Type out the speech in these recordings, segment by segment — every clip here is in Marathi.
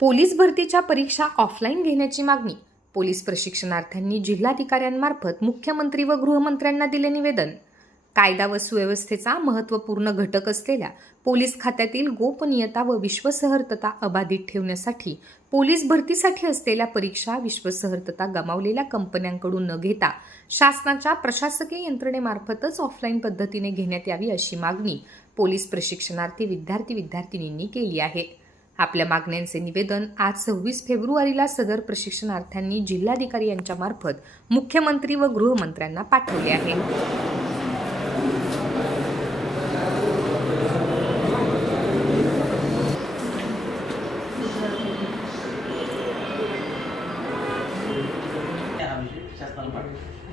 पोलीस भरतीच्या परीक्षा ऑफलाईन घेण्याची मागणी. पोलीस प्रशिक्षणार्थ्यांनी जिल्हाधिकाऱ्यांमार्फत मुख्यमंत्री व गृहमंत्र्यांना दिले निवेदन. कायदा व सुव्यवस्थेचा महत्त्वपूर्ण घटक असलेल्या पोलीस खात्यातील गोपनीयता व विश्वसहर्तता अबाधित ठेवण्यासाठी पोलीस भरतीसाठी असलेल्या परीक्षा विश्वसहर्तता गमावलेल्या कंपन्यांकडून न घेता शासनाच्या प्रशासकीय यंत्रणेमार्फतच ऑफलाईन पद्धतीने घेण्यात यावी अशी मागणी पोलीस प्रशिक्षणार्थी विद्यार्थी विद्यार्थिनींनी केली आहे. आपल्या मागण्यांचे निवेदन आज सव्वीस फेब्रुवारीला सदर प्रशिक्षणार्थ्यांनी जिल्हाधिकारी यांच्या मार्फत मुख्यमंत्री व गृहमंत्र्यांना पाठवले आहे.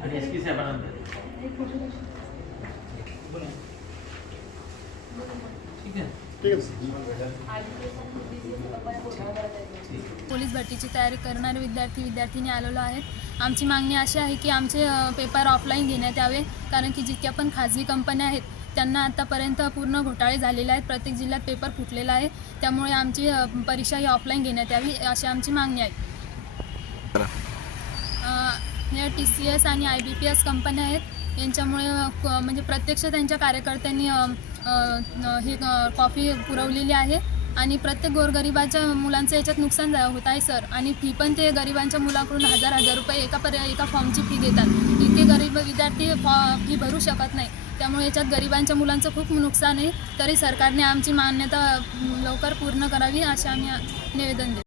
आणि एस पी साहेबांना ठीक आहे पोलीस भरतीची तयारी करणारे विद्यार्थी विद्यार्थिनी आलेलो आहेत. आमची मागणी अशी आहे की आमचे पेपर ऑफलाईन घेण्यात यावे कारण की जितक्या पण खाजगी कंपन्या आहेत त्यांना आतापर्यंत पूर्ण घोटाळे झालेले आहेत. प्रत्येक जिल्ह्यात पेपर फुटलेला आहे. त्यामुळे आमची परीक्षा ही ऑफलाईन घेण्यात यावी अशी आमची मागणी आहे. या टी सी एस आणि आय बी पी एस कंपन्या आहेत. यांच्यामुळे म्हणजे प्रत्यक्ष त्यांच्या कार्यकर्त्यांनी ही कॉफी पुरवलेली आहे. आणि प्रत्येक गोरगरिबाच्या मुलांचं याच्यात नुकसान होत आहे सर आणि फी पण ते गरिबांच्या मुलाकडून हजार हजार रुपये एका पर एका फॉर्मची फी घेतात इतके गरीब विद्यार्थी फॉ फी भरू शकत नाही. त्यामुळे याच्यात गरिबांच्या मुलांचं खूप नुकसान आहे. तरी सरकारने आमची मान्यता लवकर पूर्ण करावी असे आम्ही निवेदन देतो.